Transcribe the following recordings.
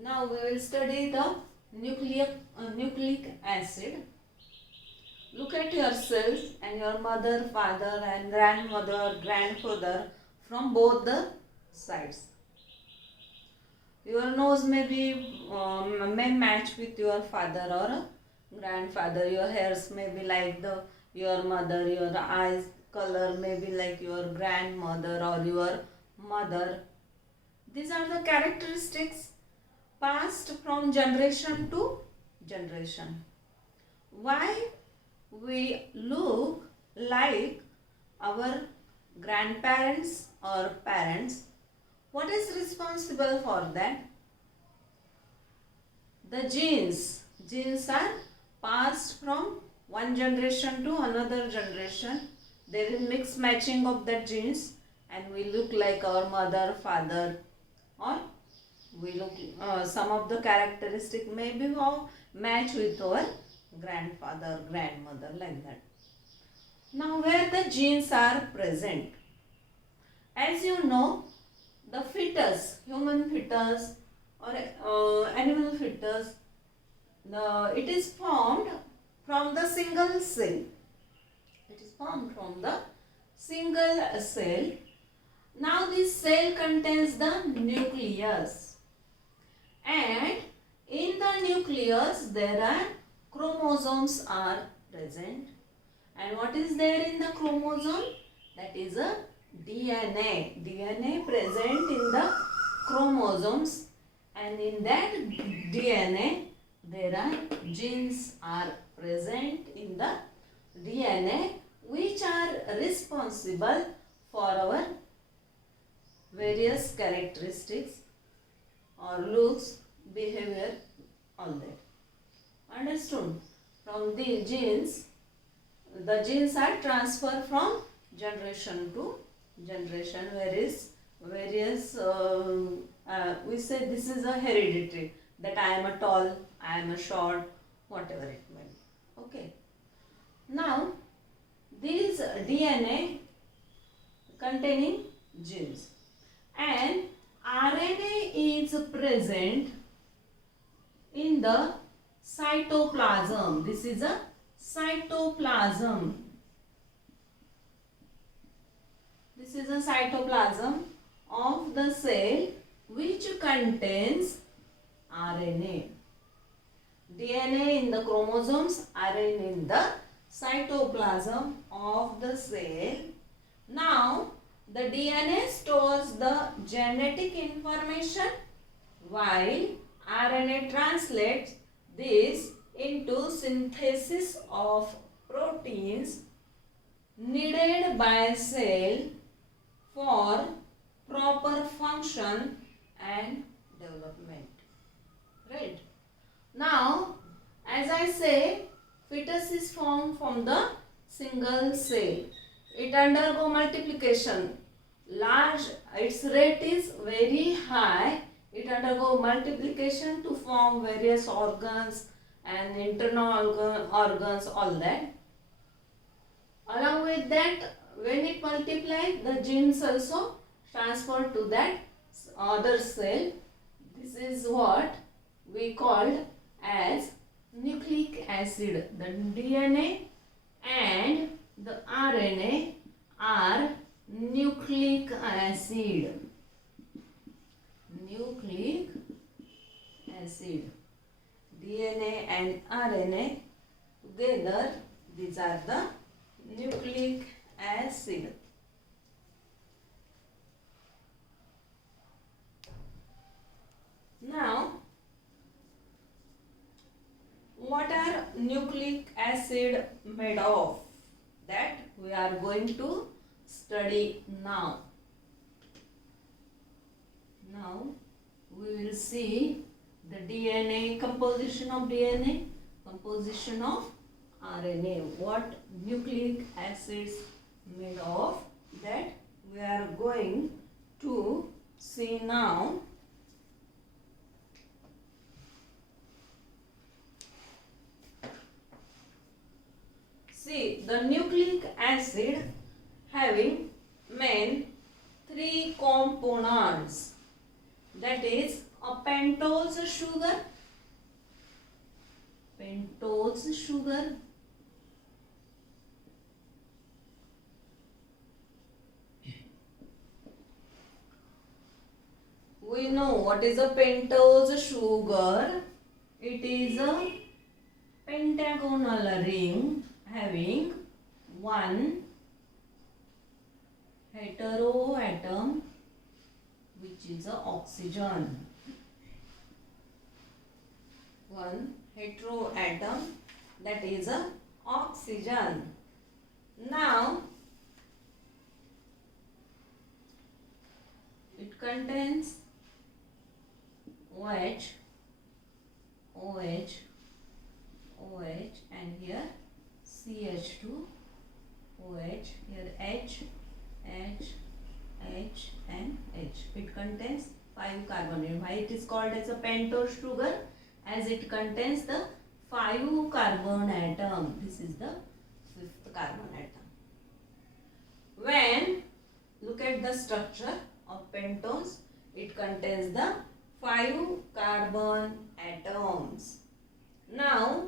Now we will study the nucleic acid. Look at yourself and your mother, father and grandmother, grandfather from both the sides. Your nose may match with your father or grandfather. Your hairs may be like your mother. Your eyes color may be like your grandmother or your mother. These are the characteristics passed from generation to generation. Why we look like our grandparents or parents? What is responsible for that? The genes. Genes are passed from one generation to another generation. There is mixed matching of the genes and we look like our mother, father, or we look some of the characteristic may be match with our grandfather, grandmother, like that. Now where the genes are present? As you know, the fetus, human fetus or animal fetus, it is formed from the single cell. It is formed from the single cell. Now this cell contains the nucleus, and in the nucleus there are chromosomes are present. And what is there in the chromosome? That is a DNA. DNA present in the chromosomes, and in that DNA there are genes are present in the DNA which are responsible for our various characteristics or looks, behavior, all that. Understood? From the genes are transferred from generation to generation. Various we say this is a hereditary, that I am a tall, I am a short, whatever it may be. Okay. Now these DNA containing genes, and RNA is present in the cytoplasm. This is a cytoplasm. This is a cytoplasm of the cell which contains RNA. DNA in the chromosomes, RNA in the cytoplasm of the cell. Now the DNA stores the genetic information while RNA translates this into synthesis of proteins needed by cell for proper function and development. Right? Now, as I say, fetus is formed from the single cell. It undergo multiplication. Its rate is very high. It undergo multiplication to form various organs and internal organs, all that. Along with that, when it multiplies, the genes also transfer to that other cell. This is what we called as nucleic acid. The DNA and the RNA are nucleic acid. Nucleic acid. DNA and RNA together, these are the nucleic acid. Now, what are nucleic acid made of? That we are going to study now. Now, we will see the DNA, composition of DNA, composition of RNA. What nucleic acids made of, that we are going to see now. See, the nucleic acid having main three components, that is a pentose sugar. Pentose sugar. We know what is a pentose sugar. It is a pentagonal ring having one heteroatom, which is a oxygen. One heteroatom, that is a oxygen. Now it contains OH, OH, OH, and here CH2, OH, here H, H, H, and H. It contains 5 carbon. Why it is called as a pentose sugar? As it contains the 5 carbon atom. This is the 5th carbon atom. When look at the structure of pentose, it contains the 5 carbon atoms. Now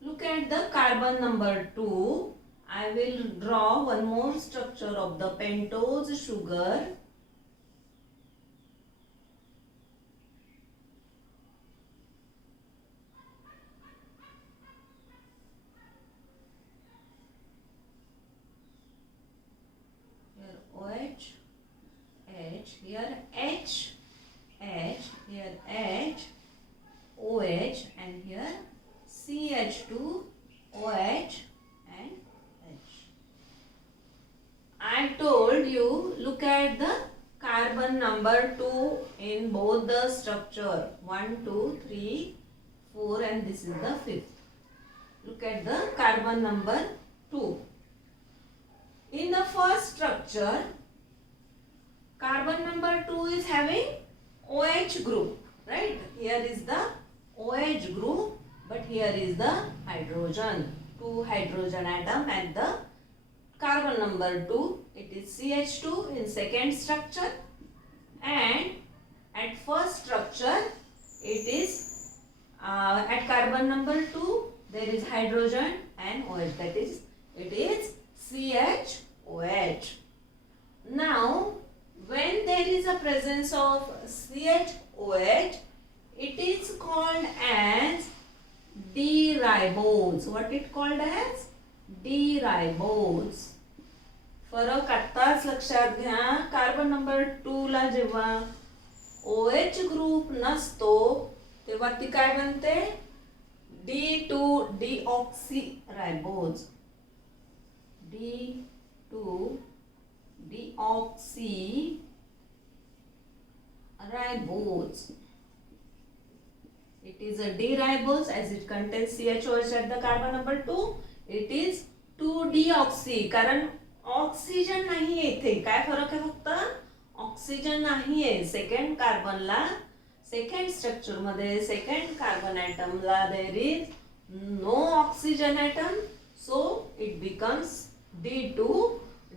look at the carbon number 2. I will draw one more structure of the pentose sugar. Here OH, H, here H, H, here H, OH, and here CH2, OH, and H. I told you, look at the carbon number 2 in both the structure. 1, 2, 3, 4, and this is the 5th. Look at the carbon number 2. In the first structure, carbon number 2 is having OH group, right? Here is the OH group, but here is the hydrogen. 2 hydrogen atom at the carbon number 2. It is CH2 in second structure, and at first structure it is at carbon number 2 there is hydrogen and OH, that is it is CHOH. Now when there is a presence of CHOH, it is called as D-ribose. What it called as? D-ribose. फरक आत्ताच लक्षात घ्या. Carbon number 2 ला जेव्हा OH group नसतो तेव्हा ती काय बनते? D2 deoxyribose. D2 deoxyribose. It is a D-ribose as it contains CHOH at the carbon number 2. It is 2-deoxy. कारण ऑक्सिजन नाही येथे. काय फरक आहे? फक्त ऑक्सिजन नाही आहे. सेकंड कार्बनला सेकंड स्ट्रक्चर मध्ये सेकंड कार्बन ॲटमला there is no oxygen atom, so it becomes D2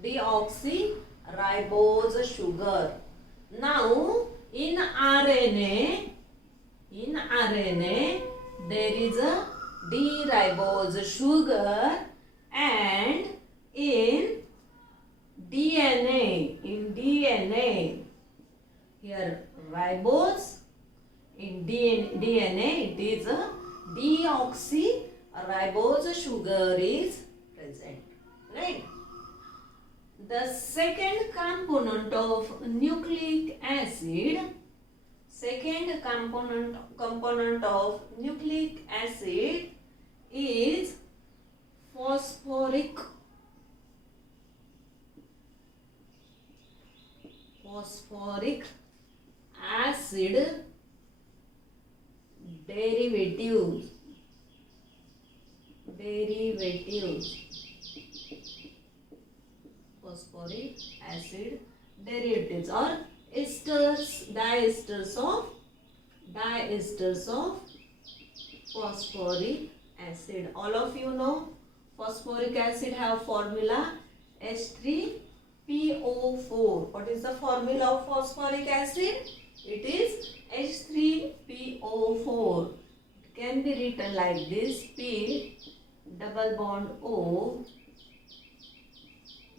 deoxyribose sugar. Now in RNA there is a D-ribose sugar, and in DNA here ribose, in DNA it is a deoxyribose sugar is present, right? The second component of nucleic acid, is phosphoric acid derivatives. Phosphoric acid derivatives or diesters of phosphoric acid. All of you know phosphoric acid have formula H3PO4. What is the formula of phosphoric acid? It is H3PO4. It can be written like this: P double bond O,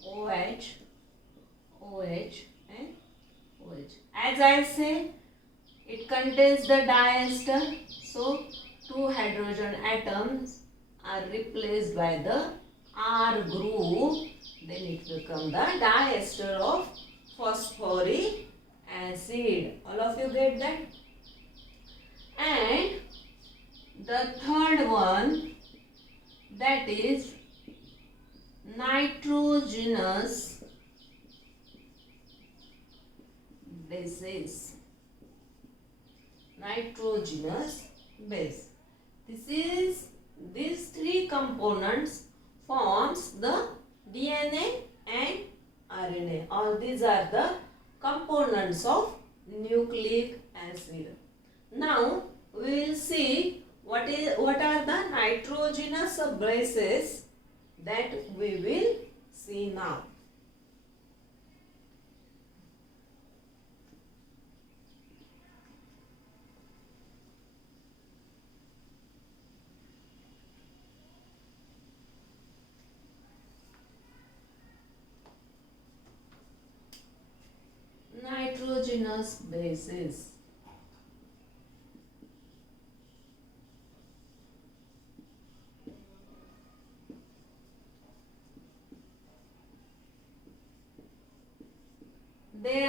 OH, OH and OH. As I say, it contains the diester. So, two hydrogen atoms are replaced by the R group. Then it becomes the diester of phosphoric acid. All of you get that? And the third one, that is nitrogenous bases. Nitrogenous base. These three components forms the DNA and RNA. All these are the components of nucleic acid. Now we will see what are the nitrogenous bases that we will see now. Nitrogenous bases. They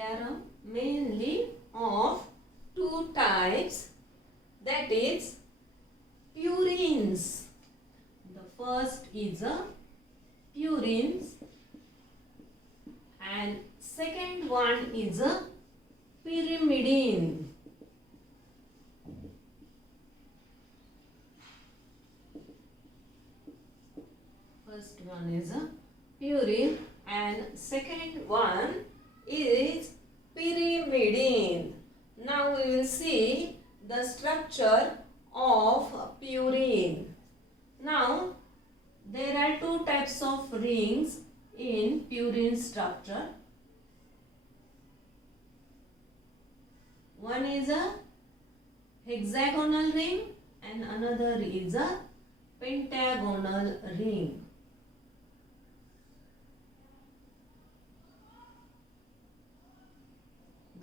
are mainly of two types, that is purines. The first is a purines and second one is a pyrimidine. First one is a purine and second one is pyrimidine. Now we will see the structure of purine. Now there are two types of rings in purine structure. One is a hexagonal ring and another is a pentagonal ring.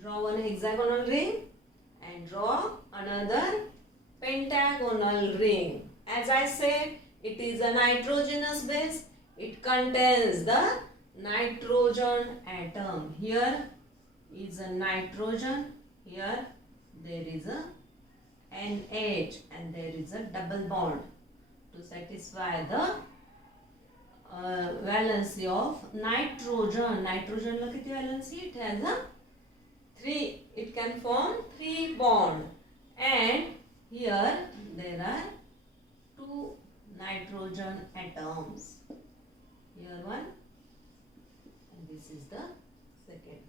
Draw one hexagonal ring and draw another pentagonal ring. As I said, it is a nitrogenous base. It contains the nitrogen atom. Here is a nitrogen. Here there is a NH and there is a double bond to satisfy the valency of nitrogen. Nitrogen la kiti valency? It has a 3. It can form 3 bond. And here there are 2 nitrogen atoms. Here one and this is the second.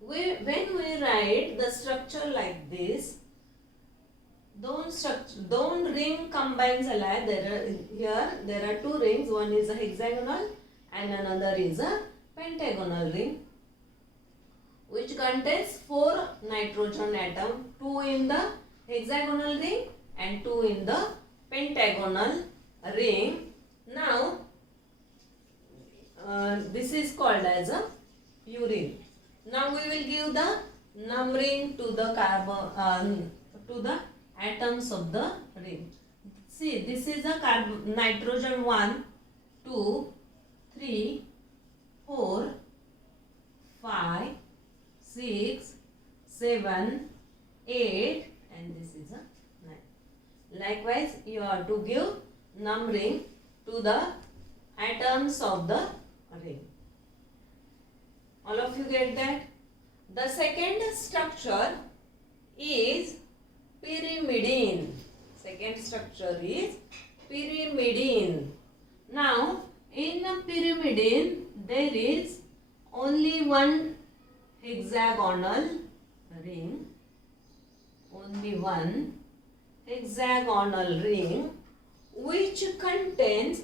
When we write the structure like this, दोन ring combines alike. There are 2 rings. One is a hexagonal and another is a pentagonal ring, which contains 4 nitrogen atoms, 2 in the hexagonal ring and 2 in the pentagonal ring. Now this is called as a purine. Now we will give the numbering to the carbon to the atoms of the ring. See, this is a nitrogen 1, 2, 3, 4, 5, 6, 7, 8 and this is a 9. Likewise, you have to give numbering to the atoms of the ring. All of you get that? The second structure is pyrimidine. Second structure is pyrimidine. Now, in the pyrimidine, there is only one hexagonal ring. Only one hexagonal ring which contains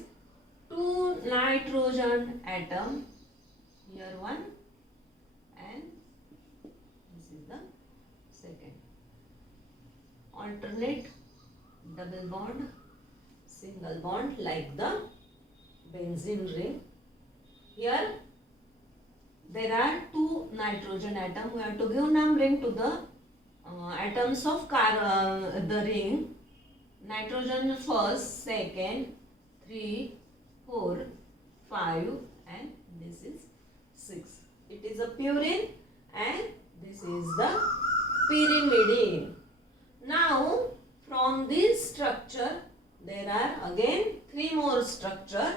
2 nitrogen atoms. Here one alternate double bond, single bond like the benzene ring. Here there are two nitrogen atoms. We have to give numbering to the atoms of the ring. Nitrogen first, second, 3, 4, 5 and this is 6. It is a purine and this is the pyrimidine. Now from this structure there are again 3 more structure.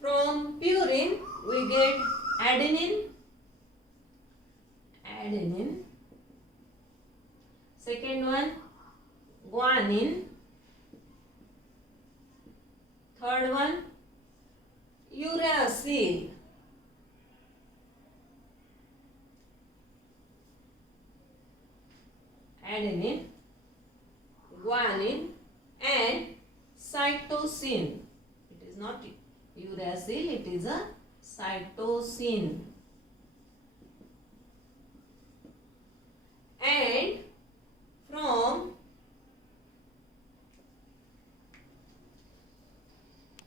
From purine we get adenine, second one guanine, third one uracil, adenine, guanine and cytosine. It is not uracil, it is a cytosine.